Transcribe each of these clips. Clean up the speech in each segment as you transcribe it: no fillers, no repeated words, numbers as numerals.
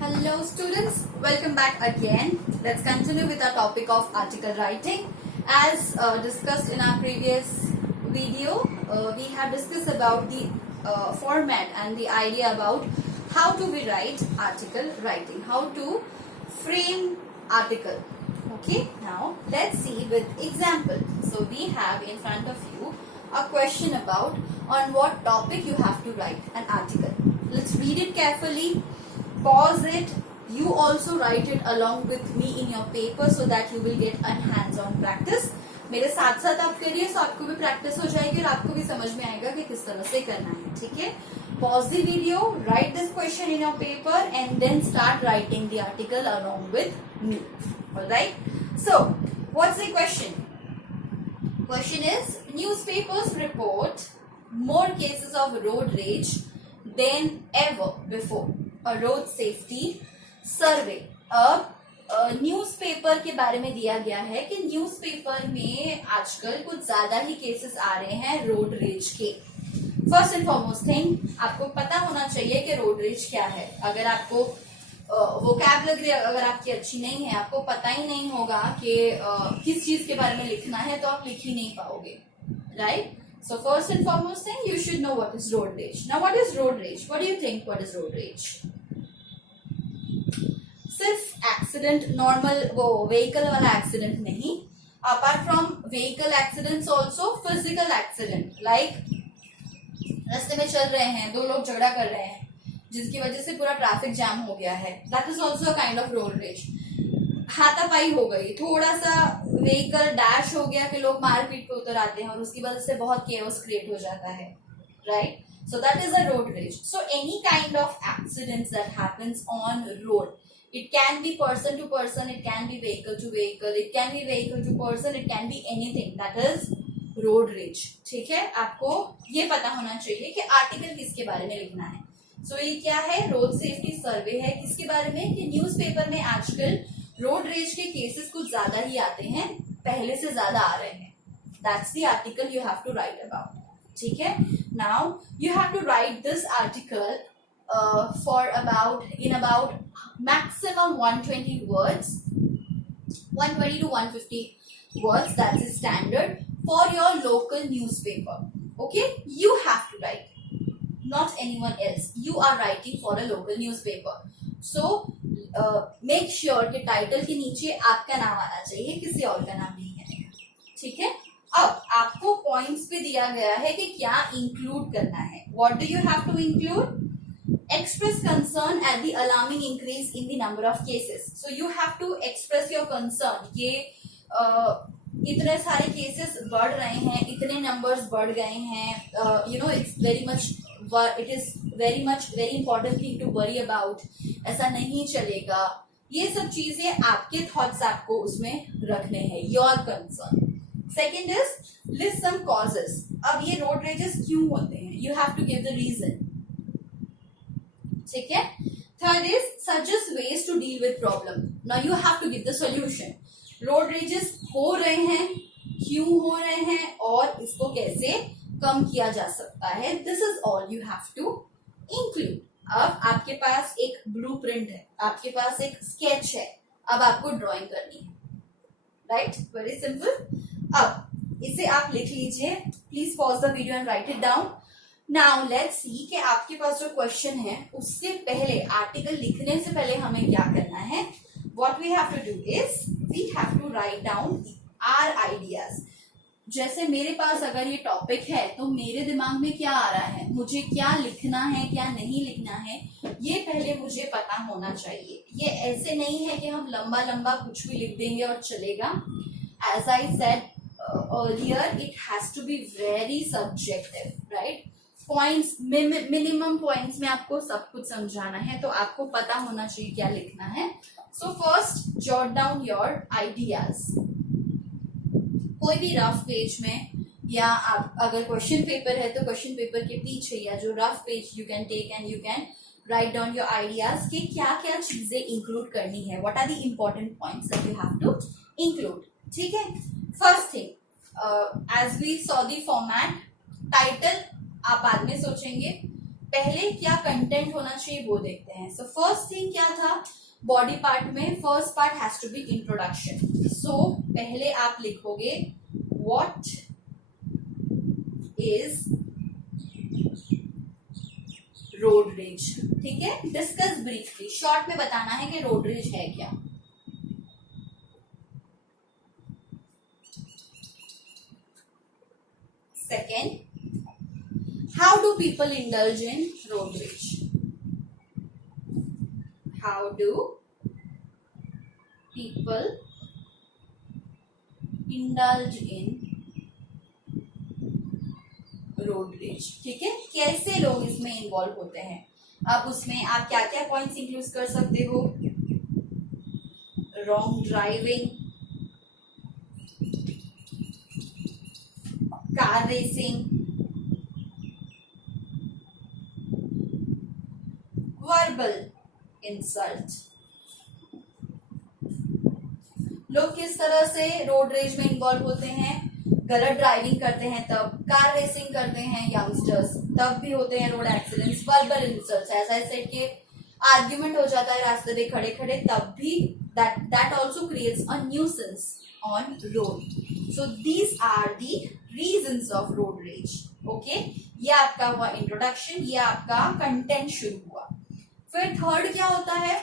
Hello students, welcome back again. Let's continue with our topic of article writing. As discussed in our previous video, we have discussed about the format and the idea about how to we write article writing, how to frame article. Okay, now let's see with example. So we have in front of you a question about on what topic you have to write an article. Let's read it carefully. Pause it. You also write it along with me in your paper so that you will get a hands-on practice. मेरे साथ साथ आप करिए तो आपको भी practice हो जाएगी और आपको भी समझ में आएगा कि किस तरह से करना है. ठीक है? Pause the video, write this question in your paper and then start writing the article along with me. Alright? So, what's the question? Question is, newspapers report more cases of road rage than ever before. A road safety survey. अब newspaper के बारे में दिया गया है कि newspaper में आजकल कुछ ज्यादा ही केसेस आ रहे हैं रोड रेज के. फर्स्ट एंड फॉरमोस्ट थिंग, आपको पता होना चाहिए कि रोड रेज क्या है. अगर आपको वोकैबुलरी अगर आपकी अच्छी नहीं है, आपको पता ही नहीं होगा कि किस चीज के बारे में लिखना है, तो आप लिख ही नहीं पाओगे. Right? So first and foremost thing, you should know what is road rage. Now what is road rage? What do you think what is road rage? सिर्फ एक्सीडेंट, नॉर्मल वो व्हीकल वाला एक्सीडेंट नहीं, apart from vehicle accidents also physical accident. Like रास्ते में चल रहे हैं, दो लोग झगड़ा कर रहे हैं जिसकी वजह से पूरा ट्रैफिक जैम हो गया है. That is also kind of road rage. हाथापाई हो गई, थोड़ा सा व्हीकल डैश हो गया कि लोग मारपीट पे उतर आते हैं और उसकी वजह से बहुत केओस क्रिएट हो जाता है. Right? So that is a road rage. So any kind of accidents that happens on road, it can be person to person, it can be vehicle to vehicle, it can be vehicle to person, it can be anything. That is road rage. ठीक है? आपको ये पता होना चाहिए कि article किसके बारे में लिखना है. सो ये क्या है? रोड सेफ्टी सर्वे है. किसके बारे में? कि न्यूज़पेपर में आजकल रोड रेज के केसेस कुछ ज्यादा ही आते हैं, पहले से ज्यादा आ रहे हैं. That's the article you have to write about. ठीक है? Now you have to write this article for about maximum 120 words, 120 to 150 words. That's the standard for your local newspaper. Okay, you have to write, not anyone else. You are writing for a local newspaper. So make sure कि title के नीचे आपका नाम आना चाहिए, किसी और का नाम नहीं आएगा. ठीक है? अब आपको पॉइंट्स पे दिया गया है कि क्या इंक्लूड करना है. What do you have to include? Express concern at the alarming increase in the number of cases. So you have to express your concern. ये इतने सारे केसेस बढ़ रहे हैं, इतने नंबर्स बढ़ गए हैं. It's it is very much very important thing to worry about. ऐसा नहीं चलेगा. ये सब चीजें आपके थॉट्स आपको उसमें रखने हैं. Your concern. Second is list some causes. अब ये रोड रेजेस क्यों होते हैं? You have to give the reason. ठीक है? Third is suggest ways to deal with problem. Now you have to give the solution. Road rages हो रहे हैं, क्यों हो रहे हैं और इसको कैसे कम किया जा सकता है. This is all you have to include. अब आपके पास एक ब्लूप्रिंट है, आपके पास एक स्केच है, अब आपको ड्राइंग करनी है. राइट? Very simple. अब इसे आप लिख लीजिए. Please pause the video and right it down. Now let's see कि आपके पास जो क्वेश्चन है उससे पहले, आर्टिकल लिखने से पहले हमें क्या करना है. What we have to do is we have to write down our ideas. जैसे मेरे पास अगर ये टॉपिक है तो मेरे दिमाग में क्या आ रहा है, मुझे क्या लिखना है, क्या नहीं लिखना है, ये पहले मुझे पता होना चाहिए. ये ऐसे नहीं है कि हम लंबा लंबा कुछ भी लिख देंगे और चलेगा. As I said earlier, it has to be very subjective, right? Points, minimum points में आपको सब कुछ समझाना है, तो आपको पता होना चाहिए क्या लिखना है. So first jot down your ideas. कोई भी रफ पेज में, या आप अगर क्वेश्चन पेपर है तो क्वेश्चन पेपर के पीछे या जो rough page you can take and you can write down your ideas कि क्या क्या चीजें इंक्लूड करनी है. What are the important points that you have to include. ठीक है? First thing, as we saw the format, title आप बाद में सोचेंगे. पहले क्या कंटेंट होना चाहिए वो देखते हैं. सो फर्स्ट थिंग क्या था बॉडी पार्ट में, first part has to be introduction. So पहले आप लिखोगे व्हाट इज रोड रेज. ठीक है, डिस्कस ब्रीफली, शॉर्ट में बताना है कि रोड रेज है क्या. Second, how do people indulge in road rage. How do people indulge in road rage. ठीक है, कैसे लोग इसमें इन्वॉल्व होते हैं. अब उसमें आप क्या क्या पॉइंट्स इंक्लूड कर सकते हो. Wrong driving, car racing, verbal insult. लोग किस तरह से रोड रेज में इन्वॉल्व होते हैं. गलत ड्राइविंग करते हैं तब, कार रेसिंग करते हैं यंगस्टर्स तब भी होते हैं रोड एक्सीडेंट्स. वर्बल इंसल्ट्स, ऐसा ऐसे के आर्ग्यूमेंट हो जाता है रास्ते पे खड़े खड़े तब भी, that also creates a nuisance on road. So these are the reasons of road rage. Okay, ये आपका हुआ इंट्रोडक्शन, ये आपका कंटेंट शुरू हुआ. फिर थर्ड क्या होता है,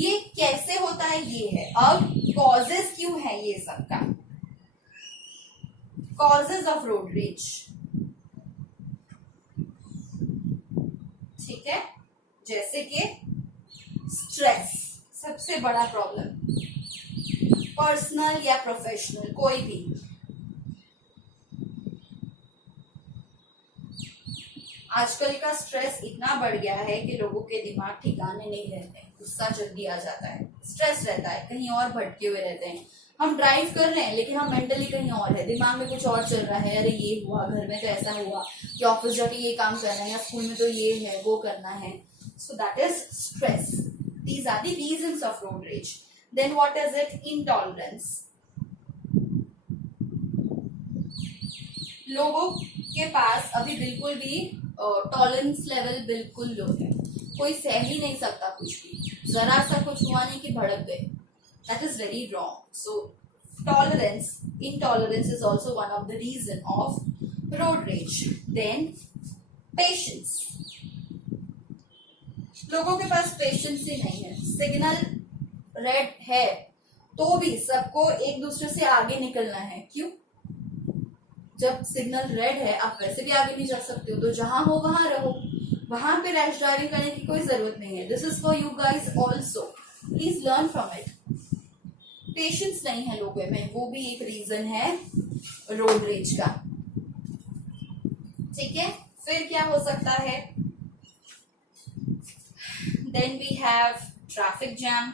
ये कैसे होता है ये है. अब कॉजेस क्यों है ये सबका. Causes of road rage. ठीक है, जैसे कि स्ट्रेस सबसे बड़ा प्रॉब्लम, पर्सनल या प्रोफेशनल कोई भी. आजकल का स्ट्रेस इतना बढ़ गया है कि लोगों के दिमाग ठिकाने नहीं रहते, गुस्सा जल्दी आ जाता है, स्ट्रेस रहता है, कहीं और भटके हुए रहते हैं. हम ड्राइव कर रहे हैं लेकिन हम मेंटली कहीं और है, दिमाग में कुछ और चल रहा है. अरे ये हुआ, घर में तो ऐसा हुआ, कि ऑफिस जाके ये काम करना है, या स्कूल में तो ये है वो करना है. So that is stress. These are the reasons of road rage. Then what is it? Intolerance. लोगों के पास अभी बिल्कुल भी टॉलरेंस लेवल बिल्कुल लो है. कोई सह ही नहीं सकता कुछ भी, जरा सा कुछ हुआ नहीं कि भड़क गए. That is very wrong. So intolerance is also one of the reason of road rage. Then patience. लोगों के पास पेशेंस ही नहीं है. सिग्नल रेड है तो भी सबको एक दूसरे से आगे निकलना है. क्यों? जब सिग्नल रेड है आप वैसे भी आगे नहीं जा सकते हो, तो जहां हो वहां रहो. वहां पे रैश ड्राइविंग करने की कोई जरूरत नहीं है. This is for you guys also, please learn from it. Patience नहीं है लोगों में, वो भी एक रीजन है रोड रेज का. ठीक है, फिर क्या हो सकता है. Then we have traffic jam.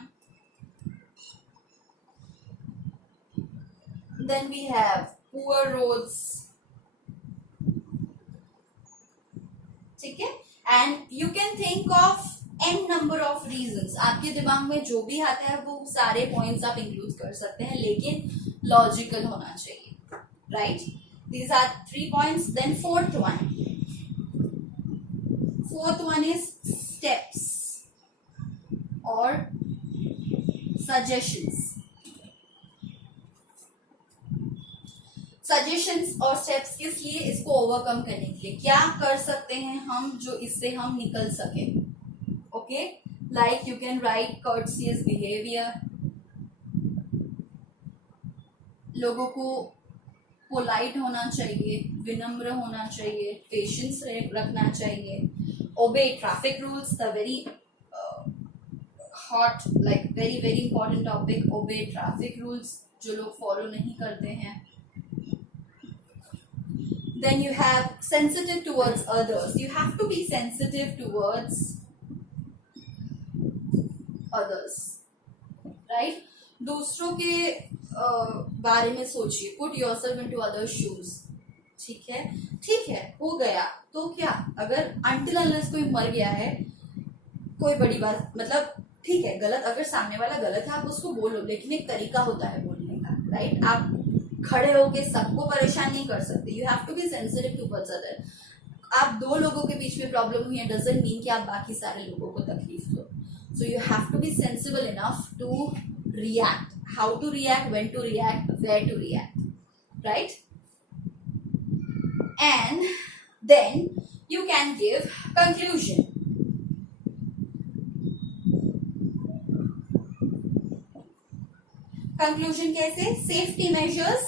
Then we have poor roads. ठीक है, and you can think of n number of reasons. आपके दिमाग में जो भी आता है वो सारे पॉइंट्स आप इंक्लूड कर सकते हैं, लेकिन लॉजिकल होना चाहिए. Right, these are 3 points. Then fourth one is steps और सजेशंस और स्टेप्स किस लिए, इसको ओवरकम करने के लिए. क्या कर सकते हैं हम जो इससे हम निकल सके. Okay, like you can write courteous behaviour. लोगों को पोलाइट होना चाहिए, विनम्र होना चाहिए, पेशेंस रखना चाहिए. Obey traffic rules, the very hot, like very very important topic. Obey traffic rules, जो लोग फॉलो नहीं करते हैं. Then you have sensitive towards others. You have to be sensitive towards others, right? दूसरों के बारे में सोचिए. Put yourself into others' shoes. ठीक है, हो गया तो क्या, अगर until unless कोई मर गया है कोई बड़ी बात, मतलब ठीक है, गलत अगर सामने वाला गलत है आप उसको बोलो, लेकिन एक तरीका होता है बोलने का. राइट, आप खड़े होके सबको परेशान नहीं कर सकते. You have to be sensitive towards other. आप दो लोगों के बीच में प्रॉब्लम हुई है डजंट मीन कि आप बाकी सारे लोगों को तकलीफ दो. So you have to be sensible enough to react, how to react, when to react, where to react, right? And then you can give conclusion. Conclusion कैसे? Safety measures,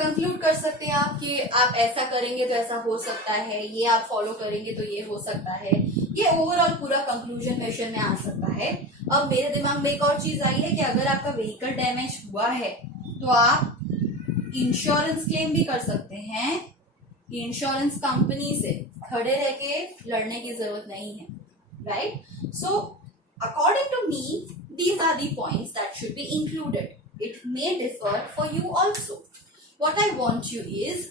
कंक्लूड कर सकते हैं आप कि आप ऐसा करेंगे तो ऐसा हो सकता है, ये आप फॉलो करेंगे तो ये हो सकता है. ये ओवरऑल पूरा कंक्लूजन मेंशन में आ सकता है. अब मेरे दिमाग में एक और चीज आई है कि अगर आपका व्हीकल डैमेज हुआ है तो आप इंश्योरेंस क्लेम भी कर सकते हैं. इंश्योरेंस कंपनी से खड़े रह के लड़ने की जरूरत नहीं है, right? So according to me these are the points that should be included. It may differ for you also. What I want you is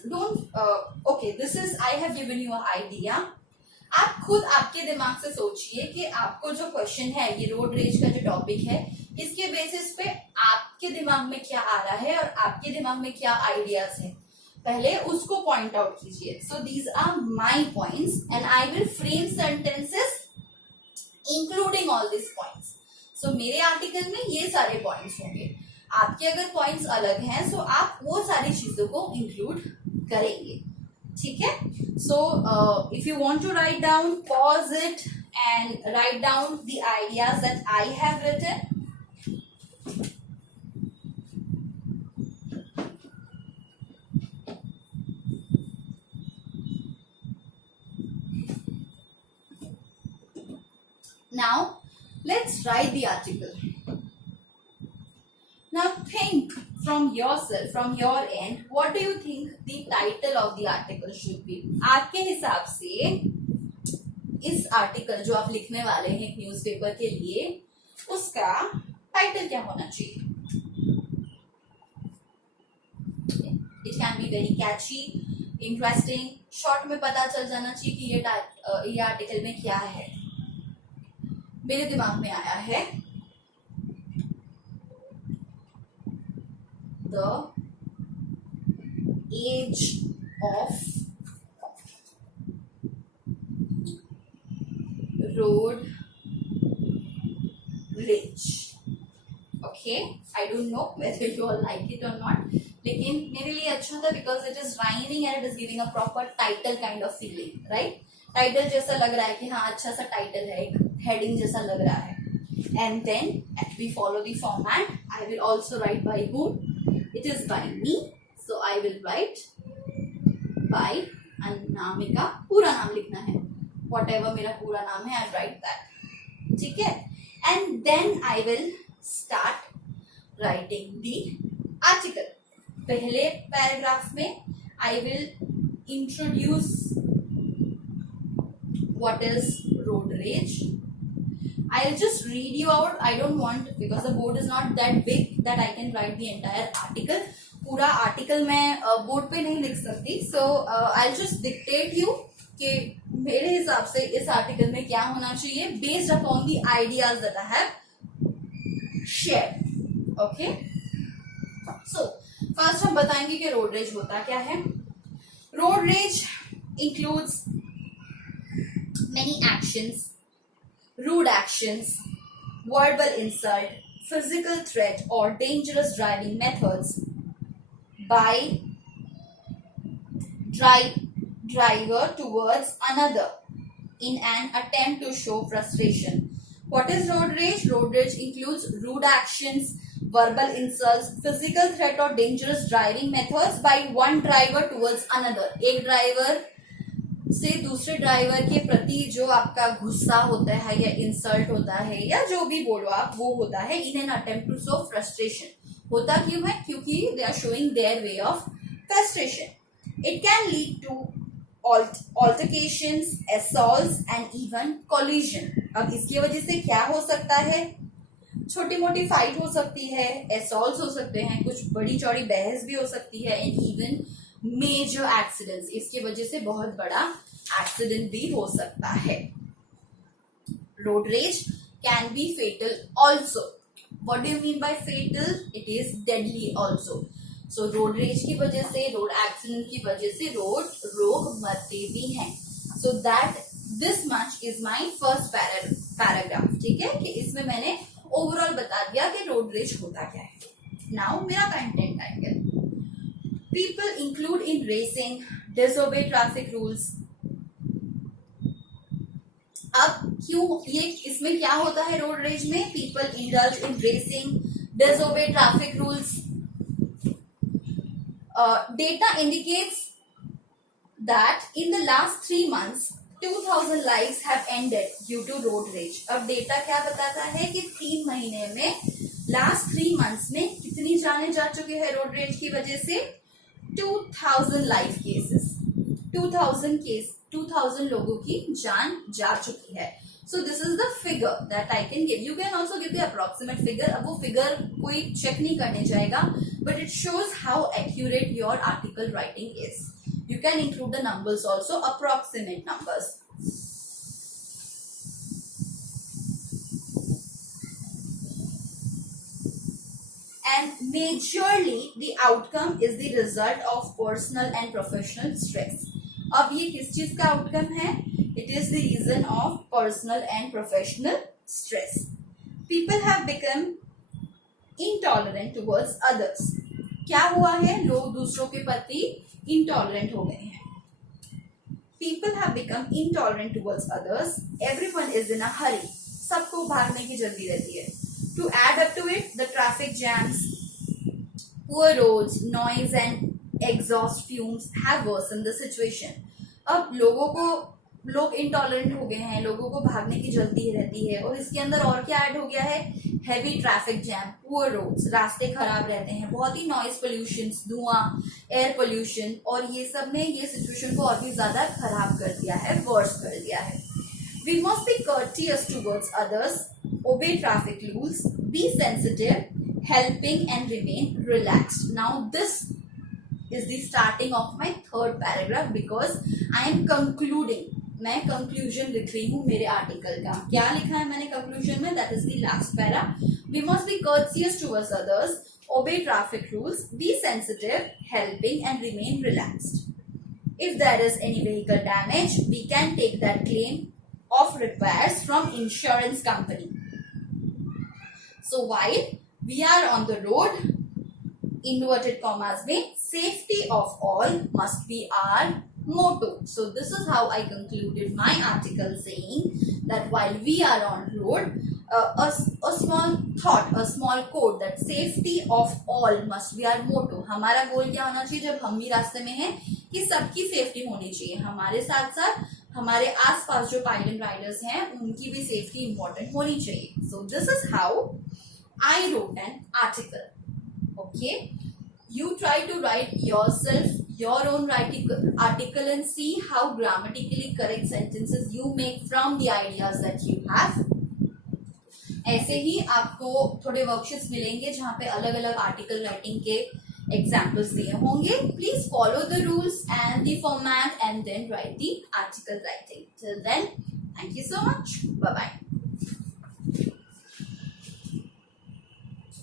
okay, this is I have given you an idea. आप खुद आपके दिमाग से सोचिए कि आपको जो question है, ये रोड रेज का जो टॉपिक है, इसके बेसिस पे आपके दिमाग में क्या आ रहा है और आपके दिमाग में क्या आइडियाज है, पहले उसको पॉइंट आउट कीजिए. So these are my points and I will frame sentences including all this points. So मेरे आर्टिकल में ये सारे पॉइंट्स होंगे. आपके अगर पॉइंट्स अलग हैं सो आप वो सारी चीजों को इंक्लूड करेंगे, ठीक है? So if you want to write down, pause it and write down the ideas that I have written. Now let's write the article. Now think from yourself, from your end, what do you think the title of the article should be? आपके हिसाब से इस article जो आप लिखने वाले हैं एक न्यूज़पेपर के लिए, उसका टाइटल क्या होना चाहिए? It can be very catchy, interesting, short में पता चल जाना चाहिए कि ये आर्टिकल में क्या है. मेरे दिमाग में आया है the age of road rage. Okay, I don't know whether you all like it or not, लेकिन मेरे लिए अच्छा था because it is rhyming and it is giving a proper title kind of feeling, right? Title जैसा लग रहा है कि हाँ अच्छा सा टाइटल है, एक हेडिंग जैसा लग रहा है. And then we follow the format. I will also write by whom. It is by me, so I will write by Anamika. पूरा नाम लिखना है, whatever मेरा पूरा नाम है, I'll write that. ठीक है? And then I will start writing the article. पहले पैराग्राफ में I will introduce what is road rage. I'll just read you out. I don't want, because the board is not that big that I can write the entire article. पूरा article मैं board पे नहीं लिख सकती. So I'll just dictate you कि मेरे हिसाब से इस आर्टिकल में क्या होना चाहिए based upon the ideas that I have shared. Okay? So first हम बताएंगे कि रोड रेज होता क्या है. Road raise includes many actions, rude actions, verbal insult, physical threat or dangerous driving methods by driver towards another in an attempt to show frustration. What is road rage? Road rage includes rude actions, verbal insults, physical threat or dangerous driving methods by one driver towards another. एक driver से दूसरे driver के प्रति जो आपका गुस्सा होता है या इंसल्ट होता है या जो भी बोलो आप, वो होता है in an attempt to show frustration. होता क्यों है? क्योंकि they are showing their way of frustration. It can lead to altercations, assaults and even collision. अब इसकी वजह से क्या हो सकता है? छोटी मोटी फाइट हो सकती है, assaults हो सकते हैं, कुछ बड़ी चौड़ी बहस भी हो सकती है, and even मेजर एक्सीडेंट्स. इसकी वजह से बहुत बड़ा एक्सीडेंट भी हो सकता है. Road rage can be fatal also. What do you mean by fatal? It is deadly also. So road rage की वजह से, रोड एक्सीडेंट की वजह से लोग मरते भी हैं. So that this much is my first paragraph. ठीक है, कि इसमें मैंने ओवरऑल बता दिया कि रोड रेज होता क्या है. नाउ मेरा कंटेंट आएगा. People include in racing, disobey traffic rules. अब क्यों ये इसमें क्या होता है रोड रेज में? People indulge in racing, disobey traffic rules. Data indicates that in the last 3 months 2000 lives have ended due to road rage. अब डेटा क्या बताता है कि 3 महीने में लास्ट 3 मंथ्स में कितनी जाने जा चुकी है रोड रेज की वजह से? 2000 लाइफ केसेस, 2000 लोगों की जान जा चुकी है. So this is the figure that I can give. You can also give the approximate figure. अब वो figure कोई check नहीं करने जाएगा, but it shows how accurate your article writing is. You can include the numbers also, approximate numbers. And majorly the outcome is the result of personal and professional stress. अब ये किस चीज का outcome है? It is the reason of personal and professional stress. People have become intolerant towards others. क्या हुआ है? लोग दूसरों के प्रति intolerant हो गए हैं. People have become intolerant towards others. Everyone is in a hurry. सबको भागने की जल्दी रहती है. To add up to it, the traffic jams, poor roads, noise and exhaust fumes have worsened the situation. अब लोग इंटॉलरेंट हो गए हैं, लोगों को भागने की जल्दी रहती है, और इसके अंदर और क्या ऐड हो गया है? Heavy traffic jam, poor roads, रास्ते खराब रहते हैं, बहुत ही नॉइज पोल्यूशन, धुआं, एयर पोल्यूशन, और ये सब ने ये सिचुएशन को और भी ज्यादा खराब कर दिया है, वर्स कर दिया है. We must be courteous towards others, obey traffic rules, be sensitive, helping and remain relaxed. Now this is the starting of my third paragraph because I am concluding. मैं कंक्लूजन लिख रही हूँ मेरे आर्टिकल का. क्या लिखा है मैंने कंक्लूजन में? That is the last para. We must be courteous towards others, obey traffic rules, be sensitive, helping and remain relaxed. If there is any vehicle damage, we can take that claim of repairs from insurance company. So while we are on the road, inverted commas में, safety of all must be our motto. So this is how I concluded my article, saying that while we are on road, a small thought, a small quote that safety of all must be our motto. हमारा गोल क्या होना चाहिए जब हम भी रास्ते में हैं? कि सबकी सेफ्टी होनी चाहिए, हमारे साथ साथ हमारे आसपास जो पाइलट राइडर्स हैं उनकी भी सेफ्टी इंपॉर्टेंट होनी चाहिए. So this is how I wrote an article. Okay, you try to write yourself your own article and see how grammatically correct sentences you make from the ideas that you have. ऐसे ही आपको थोड़े worksheets मिलेंगे जहाँ पे अलग अलग article writing के examples दिए होंगे. Please follow the rules and the format and then write the article writing. Till then, thank you so much. Bye bye.